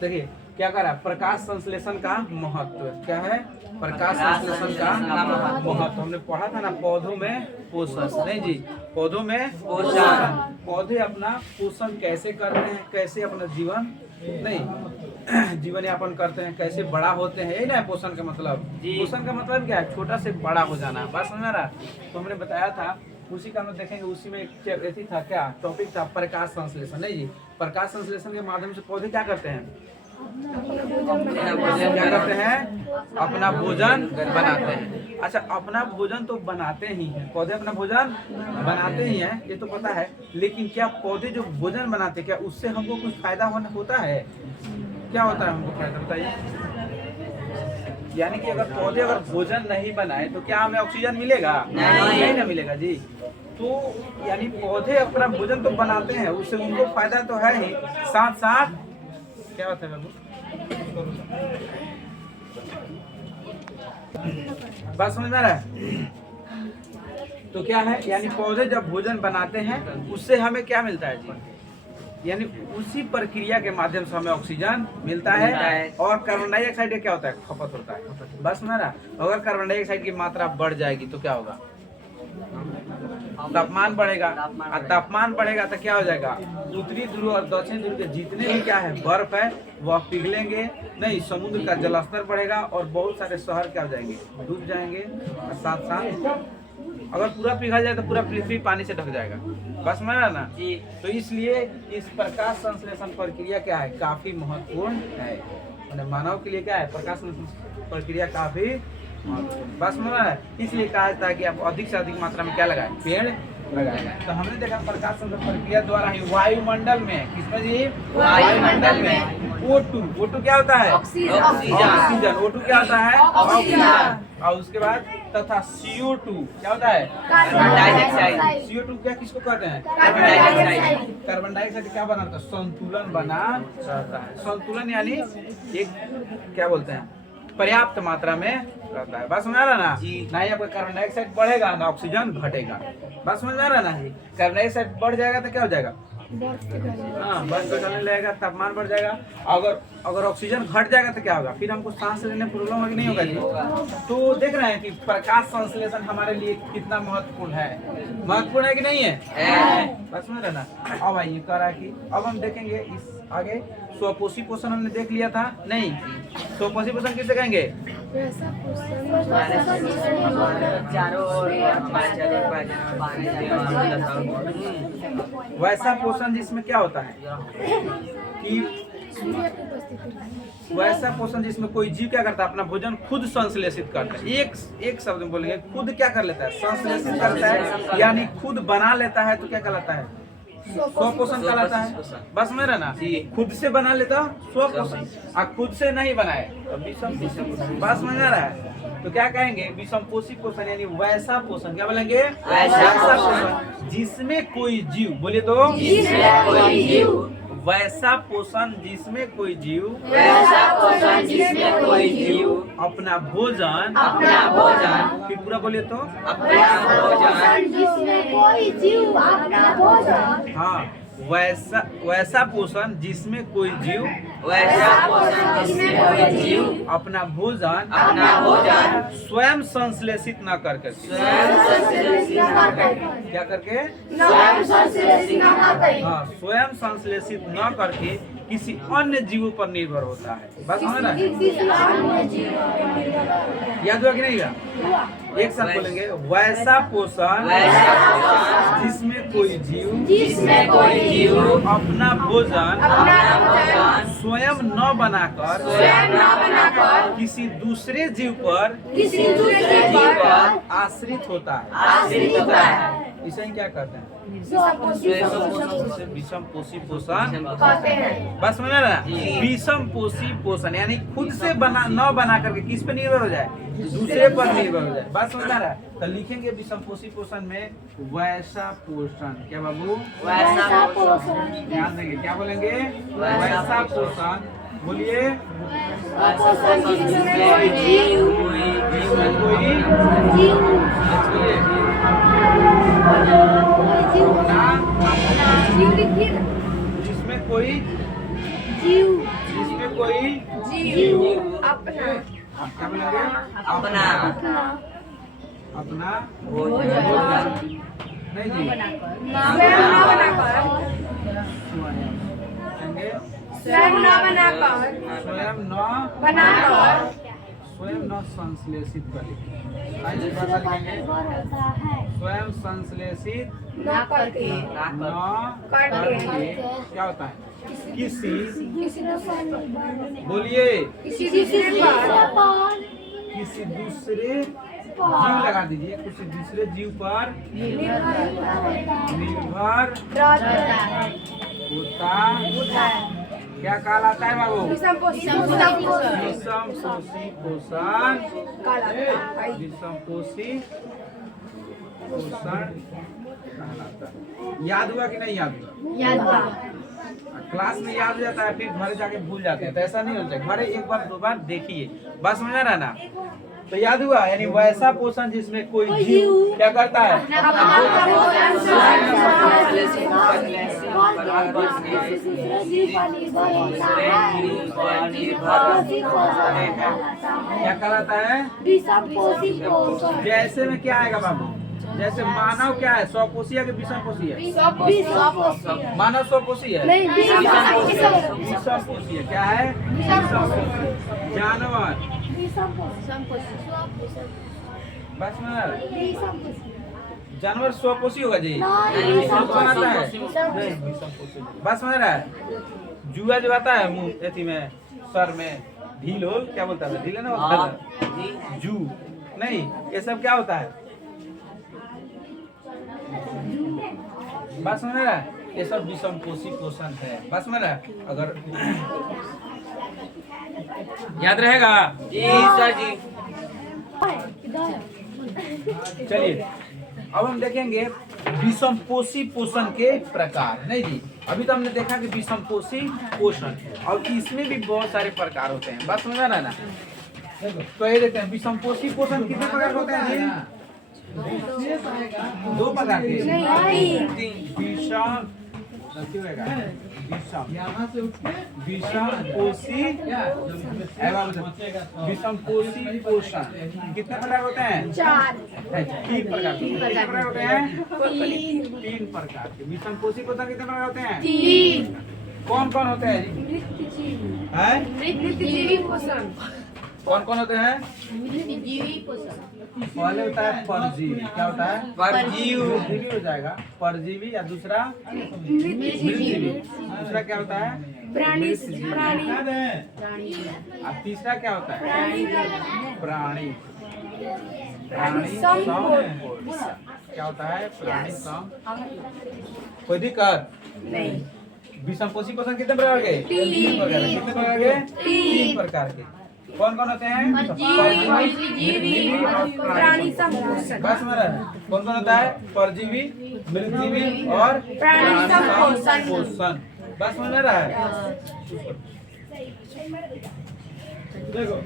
देखिए क्या कह रहा है, प्रकाश संश्लेषण का महत्व। क्या है? प्रकाश संश्लेषण का महत्व। हमने पढ़ा था ना पौधों में पोषण, नहीं जी, पौधों में पोषण। पौधे अपना पोषण कैसे करते हैं, कैसे अपना जीवन नहीं जीवन यापन करते हैं, कैसे बड़ा होते हैं, यही ना है पोषण का मतलब। पोषण का मतलब क्या है? छोटा से बड़ा हो जाना। बात समझ रहा? तो हमने बताया था, उसी का हम देखेंगे, उसी में एक था, क्या टॉपिक था, प्रकाश संश्लेषण। नहीं जी, प्रकाश संश्लेषण के माध्यम से पौधे क्या करते हैं? क्या करते हैं? अपना भोजन बनाते हैं। अच्छा, अपना भोजन तो बनाते ही हैं, पौधे अपना भोजन बनाते ही हैं, ये तो पता है। लेकिन क्या पौधे जो भोजन बनाते हैं, क्या उससे हमको कुछ फायदा होता है? क्या होता है हमको फायदा, बताइए? यानी कि अगर पौधे भोजन नहीं बनाए तो क्या हमें ऑक्सीजन मिलेगा? नहीं ना मिलेगा जी। तो यानी पौधे अपना भोजन तो बनाते हैं, उससे उनको फायदा तो है ही, साथ साथ क्या होता है बाबू? बात समझ में आ रहा है? तो क्या है, यानी पौधे जब भोजन बनाते हैं उससे हमें क्या मिलता है जी? यानी उसी प्रक्रिया के माध्यम से हमें ऑक्सीजन मिलता है, और कार्बन डाइऑक्साइड का क्या होता है? खपत होता है। बस समझ रहा? अगर कार्बन डाइऑक्साइड की मात्रा बढ़ जाएगी तो क्या होगा? तापमान बढ़ेगा, और तापमान बढ़ेगा तो क्या हो जाएगा? उत्तरी ध्रुव और दक्षिण ध्रुव के जितने भी क्या है बर्फ है वह पिघलेंगे नहीं, समुद्र का जलस्तर बढ़ेगा, और बहुत सारे शहर क्या हो जाएंगे? डूब जाएंगे। और साथ साथ अगर पूरा पिघल जाए तो पूरा पृथ्वी पानी से ढक जाएगा। बस समझ रहा ना? तो इसलिए इस प्रकाश संश्लेषण प्रक्रिया क्या है? काफी महत्वपूर्ण है। मानव के लिए क्या है? प्रकाश संश्लेषण प्रक्रिया काफी बस समझ रहा है। इसलिए कहा जाता है कि आप अधिक से अधिक मात्रा में क्या लगाएं? पेड़ लगाएं। तो हमने देखा प्रकाश संश्लेषण प्रक्रिया द्वारा ही वायुमंडल में, किसमें जी? वायुमंडल में O2 क्या होता है? ऑक्सीजन। O2 क्या होता है? ऑक्सीजन। और उसके बाद तथा CO2 क्या होता है? Carbon dioxide. CO2 क्या किसको कहते हैं? Carbon dioxide. कार्बन डाइऑक्साइड क्या बनाता है? संतुलन बना रहता है। संतुलन यानी एक क्या बोलते हैं? पर्याप्त मात्रा में रहता है। बात समझ आ रहा ना? ना ही आपका कार्बन डाइऑक्साइड बढ़ेगा ना ऑक्सीजन घटेगा। बात समझ आ रहा ना जी? कार्बन डाइऑक्साइड बढ़ जाएगा तो क्या हो जाएगा? हाँ, बर्फ पिघलने लगेगा, तापमान बढ़ जाएगा। अगर ऑक्सीजन घट जाएगा तो क्या होगा? फिर हमको सांस लेने में प्रॉब्लम होगी, नहीं होगा जी? तो देख रहे हैं कि प्रकाश संश्लेषण हमारे लिए कितना महत्वपूर्ण है। महत्वपूर्ण है कि नहीं है? बस समझ रहे ना? अब आइए कह रहा है कि अब हम देखेंगे इस आगे स्वपोषी पोषण हमने देख लिया था। नहीं, स्वपोषी पोषण किसे कहेंगे? वैसा पोषण जिसमें क्या होता है कि वैसा पोषण जिसमें कोई जीव क्या करता है? अपना भोजन खुद संश्लेषित करता है। एक शब्द में बोलेंगे, खुद क्या कर लेता है? संश्लेषित करता है, यानी खुद बना लेता है। तो क्या कहलाता है? स्वपोषण कहलाता है। बस मेरा ना, खुद से बना लेता स्वपोषण, और खुद से नहीं बनाए तो विषम पोषण। बस में आ रहा है? तो क्या कहेंगे? विषमपोषी पोषण, यानी वैसा पोषण। क्या बोलेंगे? वैसा पोषण जिसमें कोई जीव, बोलिए तो, वैसा पोषण जिसमें कोई जीव अपना भोजन फिर पूरा बोलिए तो, हाँ, वैसा पोषण जिसमें कोई जीव अपना भोजन स्वयं संश्लेषित न करके, क्या करके? हाँ, स्वयं संश्लेषित न करके किसी अन्य जीवों पर निर्भर होता है। बस समझ ना? याद हुआ कि नहीं हुआ? एक साथ बोलेंगे, वैसा पोषण जिसमें कोई जीव अपना भोजन स्वयं न बनाकर किसी दूसरे जीव पर आश्रित होता है। इसे क्या कहते हैं? विषम पोषी पोषण कहते हैं। बस समझ रहा है? विषम पोषी पोषण यानी खुद से न बना करके किस पे निर्भर हो जाए? दूसरे पर निर्भर हो जाए। बात समझ रहा है? तो लिखेंगे विषम पोषी पोषण में वैसा पोषण। क्या बाबू? वैसा पोषण। ध्यान देंगे, क्या बोलेंगे? वैसा पोषण। बोलिए, जिसमें कोई कोई जीव अपना आप क्या बोलेंगे? अपना अपना भोजन नहीं जी स्वयं न बनाकर कहेंगे स्वयं न बनाकर स्वयं न बनाकर स्वयं न संश्लेषित कर लिखेंगे। आइए भाषा लिखेंगे स्वयं संश्लेषित न करके न करके क्या होता है? किसी किसी दूसरे बोलिए किसी दूसरे पर किसी दूसरे जीव लगा दीजिए, किसी दूसरे जीव पर निर्भर होता क्या कहलाता है बाबू? विषम विषम पोषी पोषण विषम पोषी पोषण कहलाता है। याद हुआ कि नहीं याद हुआ? क्लास में याद हो जाता है फिर घर जाके भूल जाते हैं, तो ऐसा नहीं होना चाहिए। घर एक बार दो बार देखिए, बस समझ रहा ना? तो याद हुआ, यानी वैसा पोषण जिसमें कोई जीव क्या करता है? क्या कहलाता है? जैसे में क्या आएगा बाबू? जैसे मानव क्या है? स्वपोषी है कि विषमपोषी है? मानव स्वपोषी है, विषमपोषी है। क्या है? विषमपोषी। जानवर बस में जानवर स्वपोषी होगा जी? आता है बस समझ रहा है? जुआ जो आता है मुंह एथी में सर में ढील हो, क्या बोलता है? ढील है ना जू नहीं, ये सब क्या होता है? बात समझ रहा है? ये सब विषमपोषी पोषण है। बात समझ रहा है? अगर याद रहेगा जी सर जी। चलिए अब हम देखेंगे विषमपोषी पोषण के प्रकार। नहीं जी, अभी तो हमने देखा कि विषमपोषी पोषण, और इसमें भी बहुत सारे प्रकार होते हैं। बात समझ रहा है ना? तो ये देखते हैं विषमपोषी पोषण कितने प्रकार होते हैं जी? दो प्रकार के। विषम विषमपोषी विषमपोषी पोषण कितने प्रकार होते हैं? 4 3 प्रकार। कितने प्रकार होते हैं? 3 प्रकार के। विषमपोषी पोषण कितने प्रकार होते हैं? 3। कौन कौन होते हैं? मृतजीवी पोषण। कौन कौन होते हैं? पहले होता है परजीवी। क्या होता है? परजीवी हो जाएगा परजीवी, या दूसरा मृतजीवी। दूसरा क्या होता है? प्राणी। और तीसरा क्या होता है? प्राणी। क्या होता है? प्राणी सम। कोई दिक्कत नहीं। विषमपोषी पोषण कितने प्रकार के? 3 प्रकार के। कितने प्रकार के? 3 प्रकार के। कौन कौन होते हैं? परजीवी और प्राणी संपोषण। बस मेरा कौन कौन होता है? परजीवी, मृतजीवी और प्राणी संपोषण। बस में रहा है। देखो